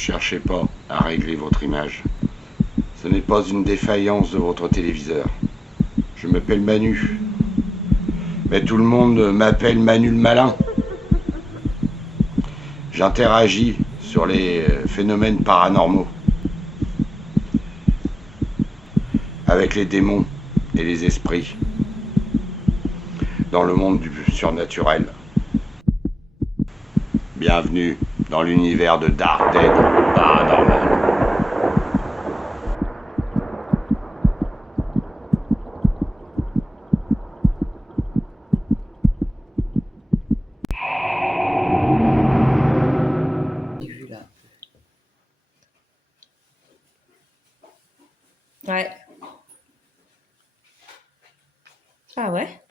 cherchez pas à régler votre image. Ce n'est pas une défaillance de votre téléviseur. Je m'appelle Manu. Mais tout le monde m'appelle Manu le Malin. J'interagis sur les phénomènes paranormaux. Avec les démons et les esprits. Dans le monde du surnaturel. Bienvenue dans l'univers de Dark Dead Paranormal. Ouais. Ah ouais.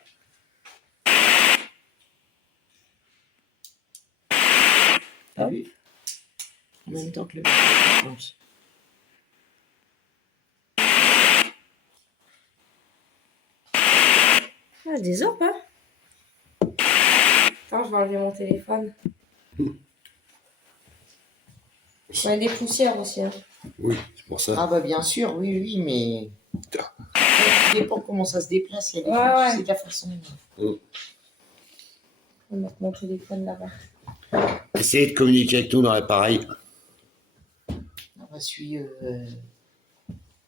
T'as vu? En même temps que le pense. Ah, des orbes, hein. Attends, je vais enlever mon téléphone. Ouais, des poussières aussi, hein. Oui, c'est pour ça. Ah bah bien sûr, oui, mais... Ça dépend comment ça se déplace. Il y a des Ouais, ouais. C'est de la façon... Je vais mettre mon téléphone là-bas. Essayez de communiquer avec nous dans l'appareil. On va suivre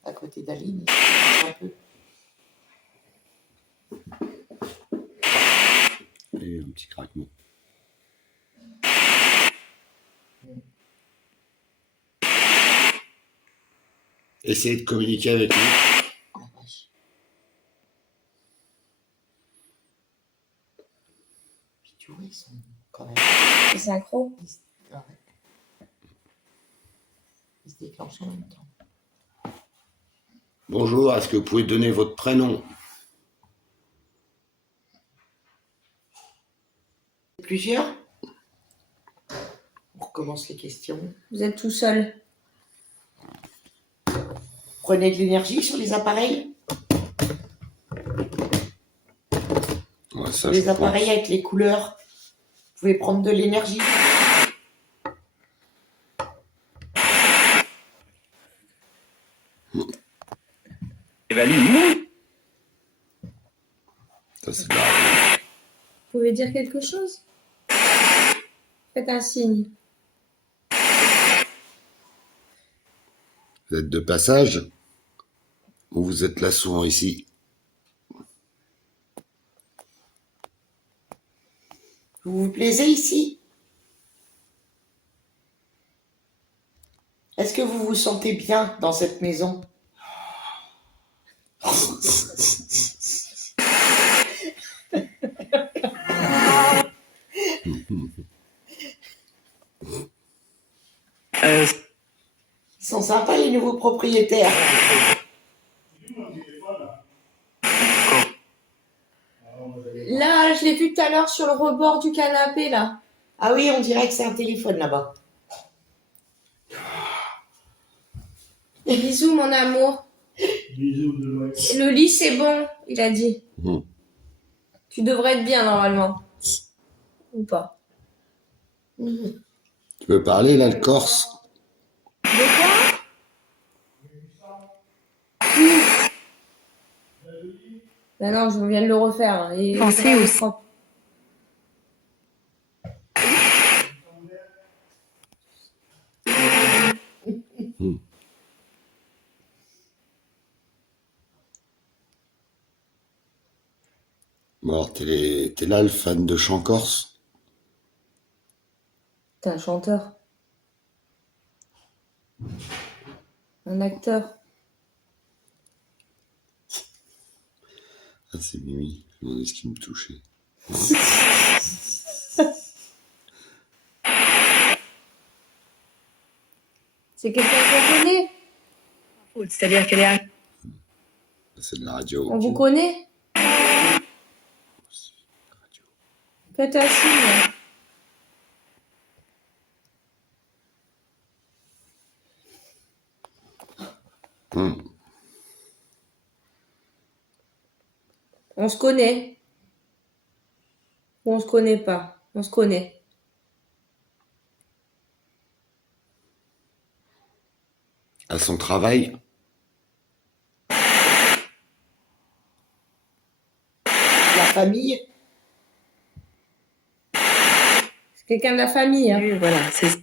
à côté d'Aline. Un peu. Et un petit craquement. Essayez de communiquer avec nous. Ah, vache. Puis tu vois, ils sont quand même... C'est synchro. Ah ouais. Ils se déclenchent en même temps. Bonjour, est-ce que vous pouvez donner votre prénom? Plusieurs? On recommence les questions. Vous êtes tout seul. Prenez de l'énergie sur les appareils. Ouais, ça, Sur les appareils avec les couleurs. Vous pouvez prendre de l'énergie. Ça, c'est de la radio. Vous pouvez dire quelque chose? Faites un signe. Vous êtes de passage? Ou vous êtes là souvent ici? Vous vous plaisez ici? Est-ce que vous vous sentez bien dans cette maison? Ils sont sympas les nouveaux propriétaires. Là, je l'ai vu tout à l'heure sur le rebord du canapé, là. Ah oui, on dirait que c'est un téléphone là-bas. Bisous, mon amour. Bisous de loin. Le lit, c'est bon, il a dit. Tu devrais être bien, normalement. Ou pas. Tu peux parler là, le corse? De quoi? Ben non, je viens de le refaire. Et Pensez aussi. propre. Bon, alors, t'es là, le fan de chant corse? T'es un chanteur. Un acteur. Ah, c'est Mimi. Je me demandais ce qui me touchait. C'est quelqu'un qu'on connaît. C'est-à-dire qu'elle est... C'est de la radio. On vous connaît. Faites un signe. On se connaît. Ou on se connaît pas. On se connaît. À son travail. La famille. C'est quelqu'un de la famille. Hein. Oui, voilà, c'est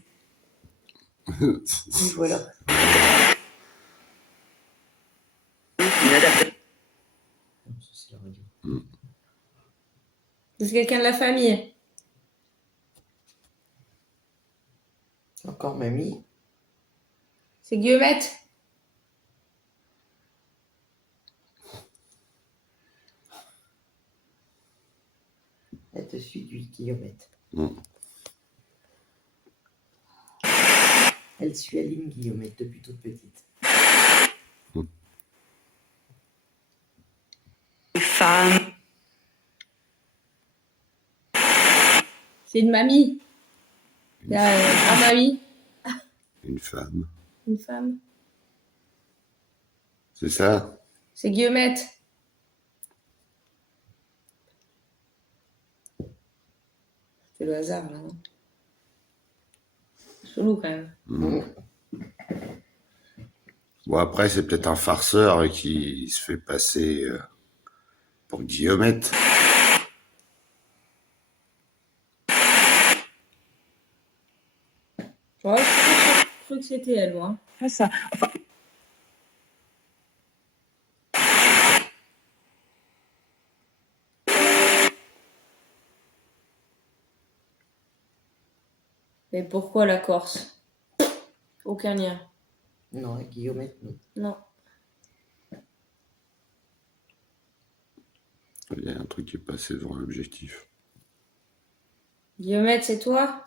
Oui, voilà. une adaptation. Non, ça, c'est la radio. C'est quelqu'un de la famille. Encore mamie. C'est Guillemette. Elle te suit 8 km. Elle suit Aline Guillaumet depuis toute petite. Femme. C'est une mamie. Il y a un mamie. Une femme. Une femme. C'est ça? C'est Guillemette. C'est le hasard, là, non? Chelou, quand même. Bon, après, c'est peut-être un farceur qui se fait passer pour Guillemette. Ouais, je crois que c'était elle, moi. Pas ça. Enfin, Mais pourquoi la Corse? Aucun lien. Non, Guillaumet, non. Non. Il y a un truc qui est passé devant l'objectif. Guillemette, c'est toi?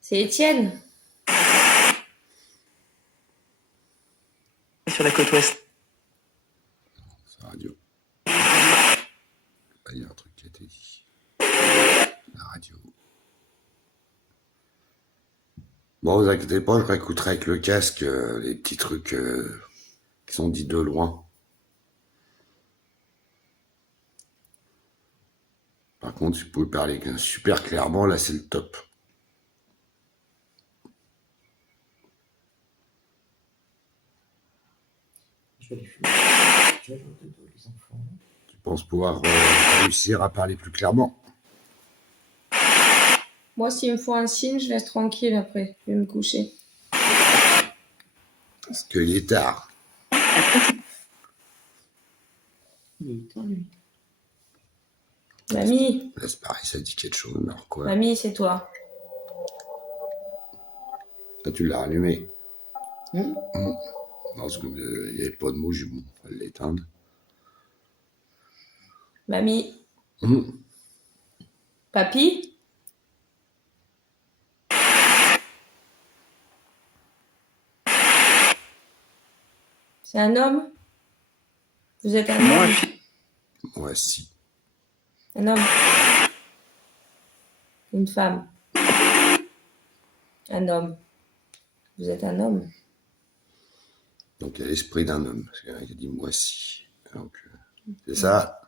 C'est Étienne. sur la côte ouest. C'est radio. Là, il y a un truc qui a été dit. La radio. Bon, vous inquiétez pas, je réécouterai avec le casque les petits trucs qui sont dits de loin. Par contre, si vous pouvez parler super clairement, là, c'est le top. Je vais les fumer. Je vais aller au dodo, les enfants. Tu penses pouvoir réussir à parler plus clairement? Moi, s'il me faut un signe, je laisse tranquille après. Je vais me coucher. Parce qu'il est tard. Il est temps, lui. Mamie. Là, c'est pareil, ça dit quelque chose, mais alors quoi? Mamie, c'est toi. Là, tu l'as allumé. Hum Non, parce qu'il n'y avait pas de mots, j'ai dit, bon, on va l'éteindre. Mamie. Hum. Papy. C'est un homme? Vous êtes un Moi, homme? Ouais, si. Un homme? Une femme? Un homme? Vous êtes un homme? Donc, il y a l'esprit d'un homme. Parce qu'il a dit, moi, si. Donc, c'est ça.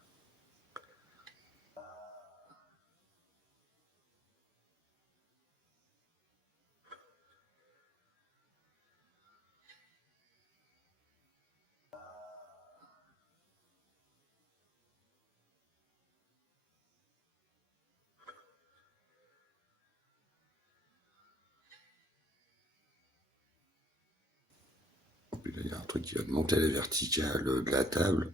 Puis là, il y a un truc qui va monter à la verticale de la table.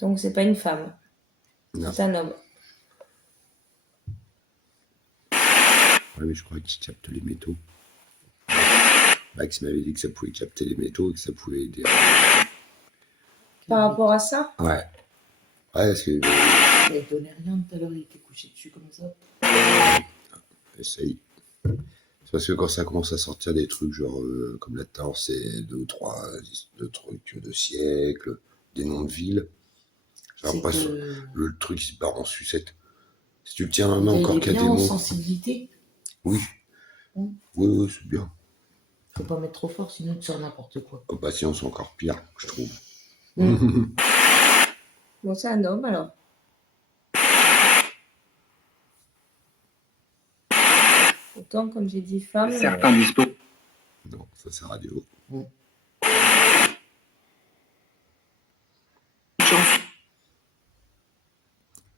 Donc, c'est pas une femme. Non. C'est un homme. Ouais, mais je crois qu'il capte les métaux. Max m'avait dit que ça pouvait capter les métaux et que ça pouvait aider. Par rapport à ça? Ouais. Ouais, parce que. Il donnait rien tout à l'heure, il était couché dessus comme ça. Essaye. C'est parce que quand ça commence à sortir des trucs genre comme là-dedans, c'est 2 ou 3 trucs de siècles, des noms de villes. J'ai C'est l'impression que... le truc il part en sucette. Si tu le tiens un an Il encore est qu'il y a bien des en mots. sensibilité. Oui. Mm. Oui, c'est bien. Faut pas mettre trop fort, sinon tu sors n'importe quoi. Oh, bah sinon c'est encore pire, je trouve. Bon, c'est un homme alors. Autant, comme j'ai dit femme. Certains disposent. Non, ça c'est radio. Chance.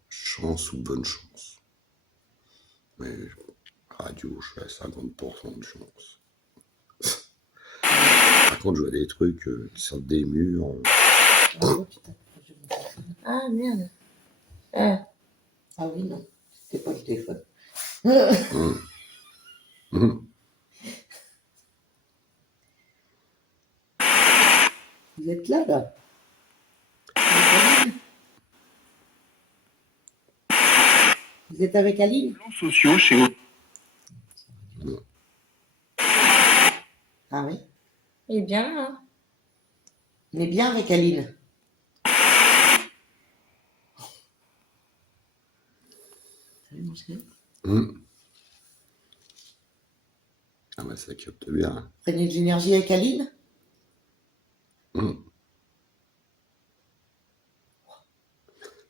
Chance ou bonne chance. Mais radio, je suis à 50% de chance. Par contre, je vois des trucs qui sortent des murs. Oh, putain, je me dis. Ah merde. Ah, Ah oui, non, c'était pas le téléphone. Hum. Vous êtes là, là? Vous êtes avec Aline? Plans sociaux chez Ah oui. il est bien là. Hein. On est bien avec Aline. Salut, mon chéri. Ah bah ça capte bien. Prenez de l'énergie avec Aline? De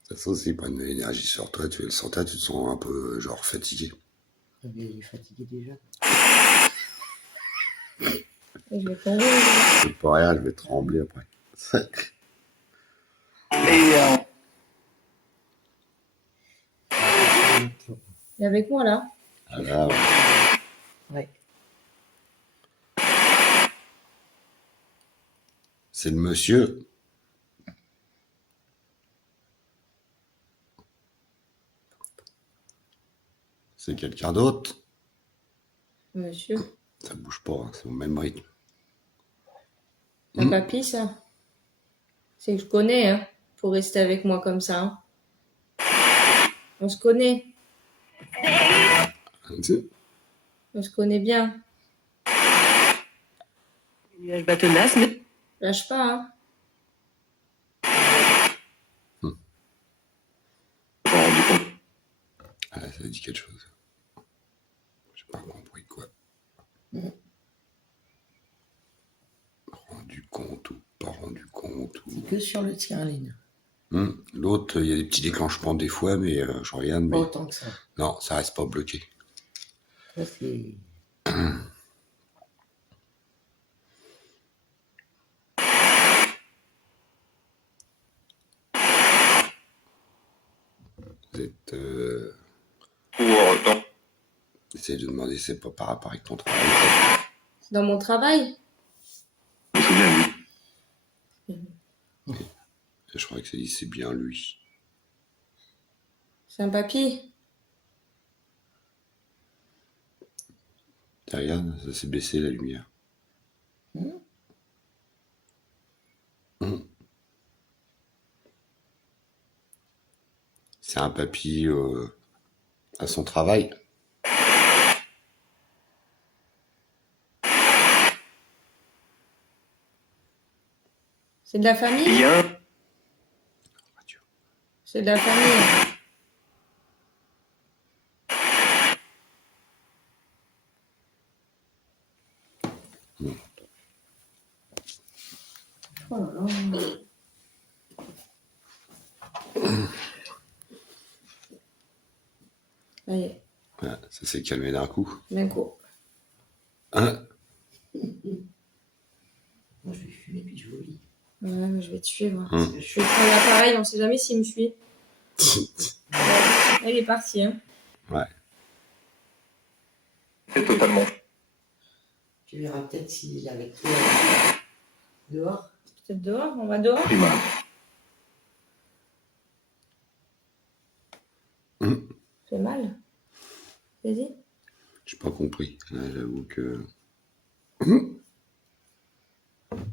toute façon, s'ils prennent de l'énergie sur toi, tu es le sentir, tu te sens un peu genre fatigué. Ah, mais il est fatigué déjà. Et je vais tomber. C'est pas rien, je vais trembler après. et Il est avec moi là. Ah là, ouais. Ouais. C'est le monsieur. C'est quelqu'un d'autre. Monsieur. Ça bouge pas, hein, c'est au même rythme. Un papy, ça. C'est que je connais, hein. Faut rester avec moi comme ça. Hein. On se connaît. On se connaît bien. nuage bâtonnasse, mais Lâche pas, hein. rendu compte. Ah, ça dit quelque chose. J'ai pas compris quoi. Rendu compte ou pas rendu compte ou... C'est que sur le tien, Aline. L'autre, il y a des petits déclenchements des fois, mais je regarde. Pas Mais... autant que ça. Non, ça reste pas bloqué. Ça, c'est. Vous êtes... Pour autant. Essayez de demander si c'est pas par rapport avec ton travail. C'est dans mon travail. Je me souviens, lui. Je crois que c'est bien lui. C'est un papy. T'as regarde, ça s'est baissé la lumière. C'est un papy à son travail. C'est de la famille. Bien. Radio. C'est de la famille. Oh là là. Ça y est. Ouais, ça s'est calmé d'un coup. D'un coup. Hein? Moi, je vais fumer puis je vais au lit. Ouais, mais je vais te suivre. Hum. Je vais prendre l'appareil, on sait jamais s'il me suit. Là, il est parti, hein. Ouais. C'est totalement. Tu verras peut-être s'il est avec toi dehors. Peut-être dehors, on va dehors. Prima. Fait mal. Vas-y. J'ai pas compris. Là, j'avoue que...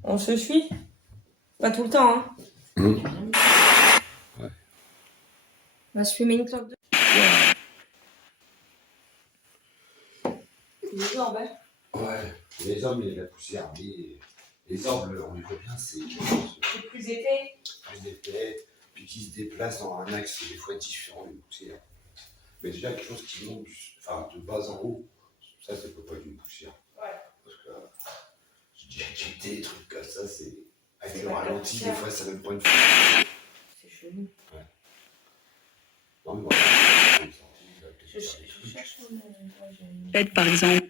On se suit. Pas tout le temps, hein. Ouais. On va se fumer une clope de... Les jambes, hein. Ouais. Les hommes, il y a de la poussière. Les arbres, on les voit bien, c'est C'est plus épais. plus épais, puis qui se déplacent dans un axe des fois différent d'une poussière. Mais déjà, quelque chose qui monte de bas en haut, ça, ça peut pas être une poussière. Ouais. Parce que j'ai déjà capté des trucs comme ça, c'est avec C'est le pas de la ralenti, des poussière. fois, ça même pas une poussière. C'est chelou. Non, mais voilà, il est sorti, il a peut-être Je faire des trucs. cherche mon... ouais, j'ai- Peut-être par exemple.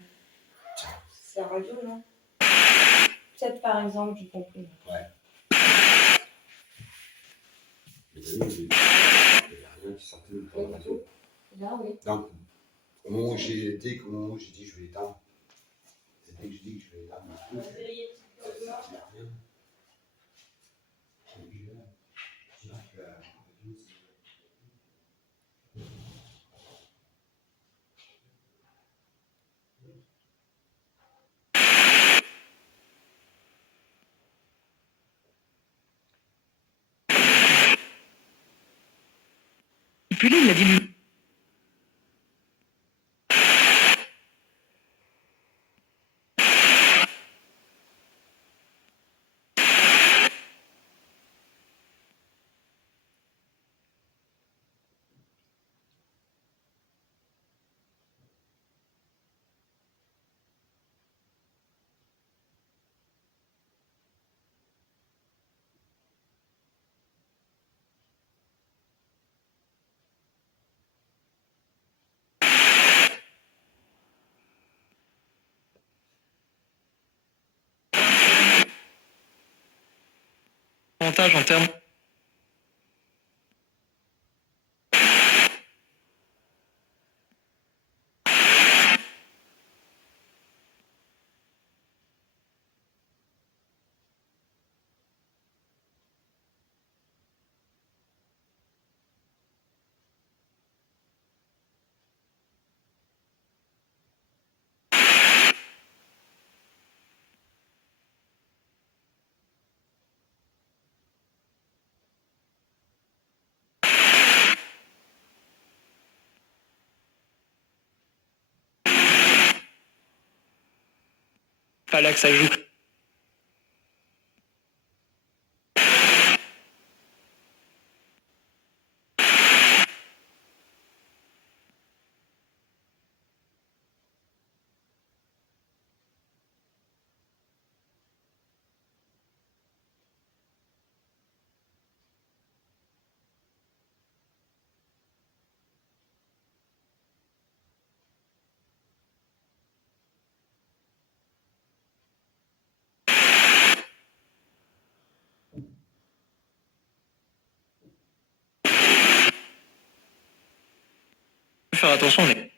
C'est la radio, non? Peut-être par exemple, j'ai compris. Ouais. Mais il y avait rien qui sortait de la radio. Là, oui. Donc, au moment où j'ai dit je vais l'éteindre, c'est dès que j'ai dit que je vais l'éteindre le truc, il n'y a rien. Et puis là, je dirais que la radio, c'est... Manipuler, il a dit lui. Avantage en termes. Pas là que ça joue. Faire attention, mais.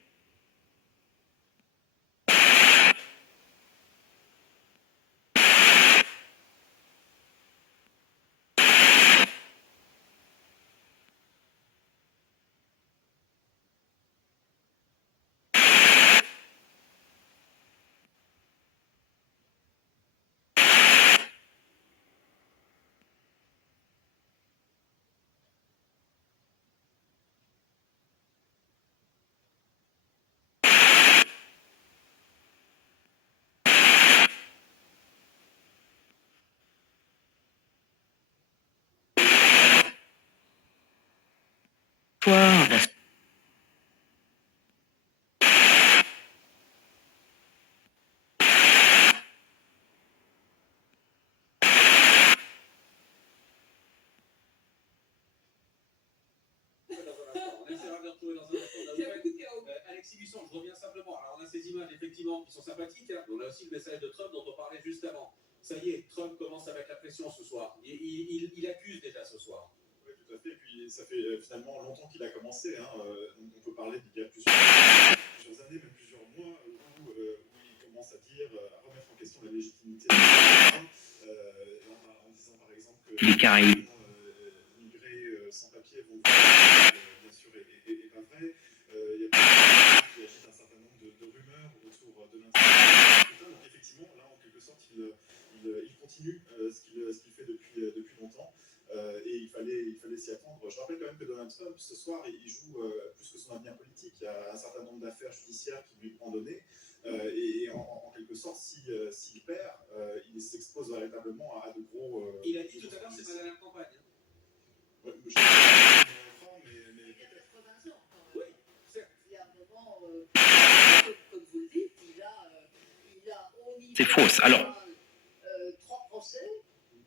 Toi, On essaiera de retrouver dans un instant. Alexis Buisson, je reviens simplement. Alors, on a ces images, effectivement, qui sont sympathiques. Hein. On a aussi le message de Trump dont on parlait juste avant. Ça y est, Trump commence à mettre la pression ce soir. Il accuse déjà ce soir. Oui, tout à fait. Et puis, ça fait finalement longtemps qu'il a commencé. Hein. Donc, on peut parler d'il y a plusieurs années, même plusieurs mois, où il commence à dire, à remettre en question la légitimité de en disant par exemple que les Caraïbes. immigrés sans papier vont bien sûr, est pas vrai. Il y a des gens qui agitent un certain nombre de rumeurs autour de l'intervention. Donc, effectivement, là, en quelque sorte, il continue ce qu'il fait depuis longtemps. Et il fallait s'y attendre. Je rappelle quand même que Donald Trump, ce soir, il joue plus que son avenir politique. Il y a un certain nombre d'affaires judiciaires qui lui sont données. Et en quelque sorte, s'il perd, il s'expose véritablement à de gros... Il a dit tout à l'heure, c'est pas la dernière campagne. Hein. Ouais, je sais pas mais Il a 80 ans quand même. Oui, certes. Il y a un moment, comme vous le dites, il a au niveau C'est fausse. Alors. 3 procès.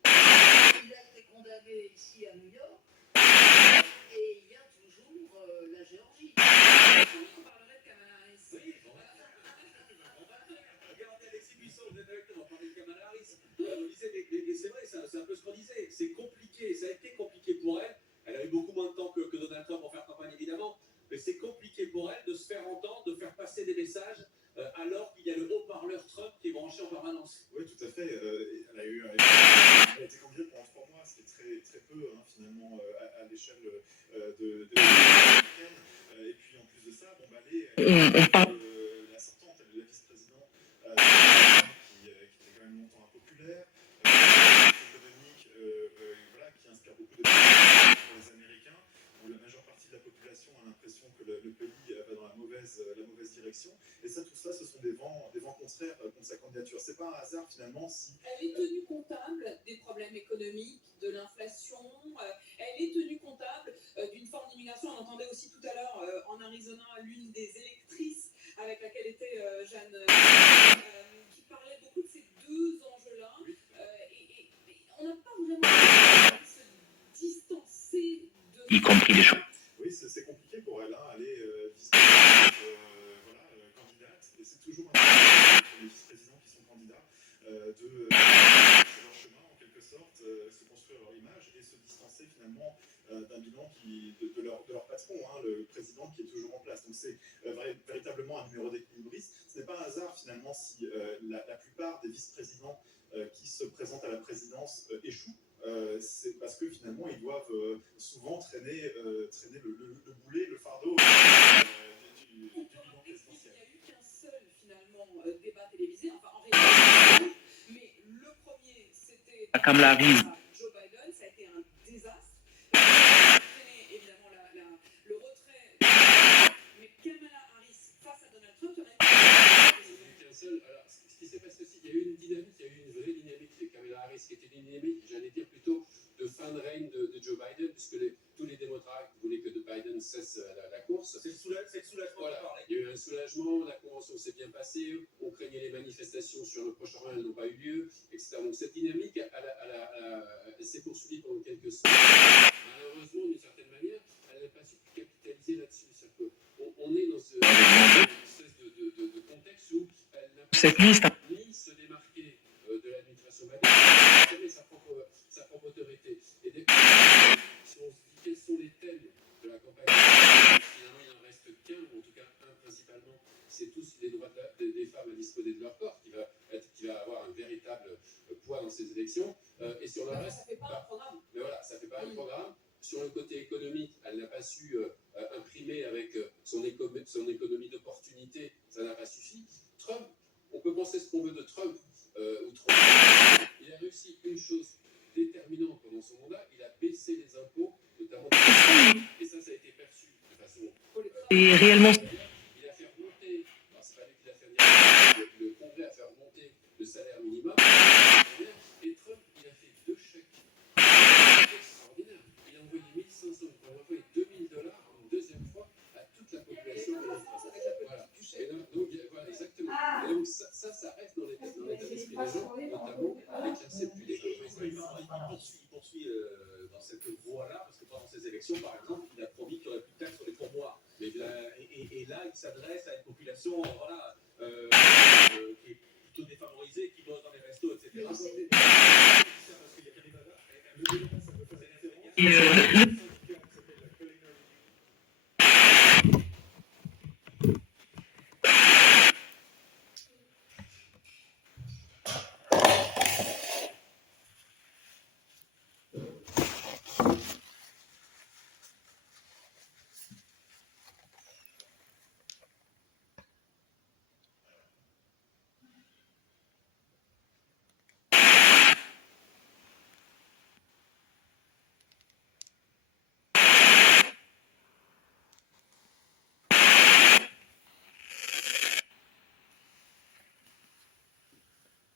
Il a été condamné ici à New York. mais c'est compliqué pour elle de se faire entendre, de faire passer des messages, alors qu'il y a le haut-parleur Trump qui est branché en permanence. Oui, tout à fait. Elle a été candidate pendant 3 mois, ce qui est très, très peu, hein, finalement, à l'échelle de l'américaine. Et puis, en plus de ça, bon, bah, On parle. la sortante, elle est la vice-présidente, qui était quand même longtemps impopulaire, économique, voilà, qui inspire beaucoup de pour les Américains, où la majeure partie de la population a l'impression que le pays va dans la mauvaise direction. Et ça, tout ça, ce sont des vents contraires contre sa candidature. C'est pas un hasard finalement si. Elle est tenue comptable des problèmes économiques, de l'inflation. Elle est tenue comptable d'une forme d'immigration. On entendait aussi tout à l'heure en Arizona l'une des électrices avec laquelle était Jeanne, qui parlait beaucoup de ces deux enjeux-là. Et on n'a pas vraiment se distancer de. Y compris des choses. Oui, c'est compliqué pour elle. Hein. Elle est voilà, candidate. Et c'est toujours un pour les vice-présidents qui sont candidats de faire leur chemin, en quelque sorte, se construire leur image et se distancer finalement d'un bilan de leur patron, hein, le président qui est toujours en place. Donc c'est véritablement un numéro d'équilibriste. Ce n'est pas un hasard finalement si la plupart des vice-présidents qui se présentent à la présidence échouent. C'est parce que finalement ils doivent souvent traîner le boulet, le fardeau du bilan présidentiel. Il n'y a eu qu'un seul finalement débat télévisé, enfin en réalité, mais le premier c'était Kamala Harris. Joe Biden, ça a été un désastre. Ça a entraîné évidemment le retrait, mais Kamala Harris face à Donald Trump, Qu'un seul. Alors, ce qui s'est passé aussi, il y a eu une dynamique, il y a eu une vraie dynamique de Kamala Harris, qui était une dynamique, j'allais dire plutôt, de fin de règne de Joe Biden, puisque tous les démocrates voulaient que Biden cesse la course. C'est le soulagement. Voilà. Il y a eu un soulagement, la convention s'est bien passée, on craignait les manifestations sur le Proche-Orient, elles n'ont pas eu lieu, etc. Donc cette dynamique, elle s'est poursuivie pendant quelques semaines. Malheureusement, d'une certaine manière, elle n'a pas su capitaliser là-dessus. On est dans ce espèce de contexte où elle n'a pas Cette liste. ni se démarquer de l'administration Biden, ni sa propre autorité. Et si on se dit quels sont les thèmes de la campagne, finalement il n'en reste qu'un, ou en tout cas un principalement, c'est tous les droits des femmes à disposer de leur corps qui va avoir un véritable poids dans ces élections. Et sur le reste, ça fait pas un programme. mais voilà, ça fait pas un programme. Sur le côté économique, elle n'a pas su imprimer avec son économie d'opportunité, ça n'a pas suffi. Trump, on peut penser ce qu'on veut de Trump ou Trump. Il a réussi une chose déterminante pendant son mandat, il a baissé les impôts, notamment. Et ça a été perçu de façon. Et réellement. Il a fait remonter, alors c'est pas lui qui l'a fait venir, le Congrès a fait remonter le salaire minimum. Et Trump, il a fait 2 chèques extraordinaires. Il a envoyé 1500, il a envoyé $2000 une deuxième fois à toute la population. Voilà. Et donc, voilà, exactement. Et donc ça reste dans les têtes d'esprit des gens, notamment les classes les plus défavorisées. Il poursuit dans cette voie-là, parce que pendant ces élections, par exemple, il a promis qu'il n'y aurait plus de taxes sur les pourboires. Et là, il s'adresse à une population voilà, qui est plutôt défavorisée, qui bosse dans les restos, etc. Parce qu'il y a des débats. Le débat, ça me faisait référence.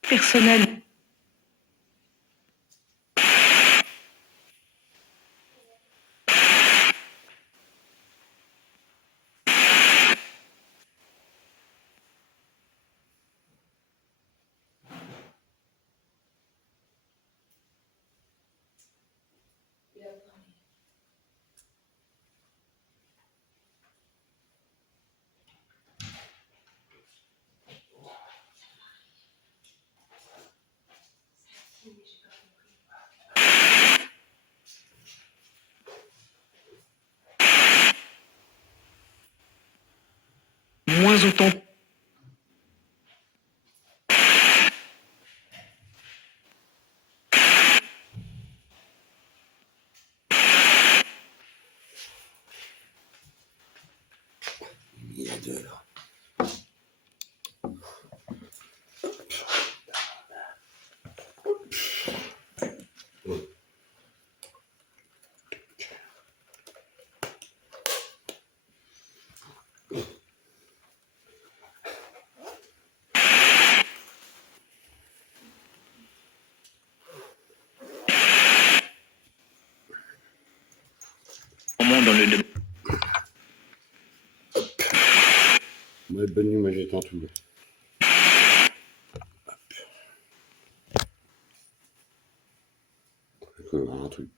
Personnel. pas autant. Il y a deux là. Dans le Ouais, bonne nuit, moi j'étais en tout. Un truc.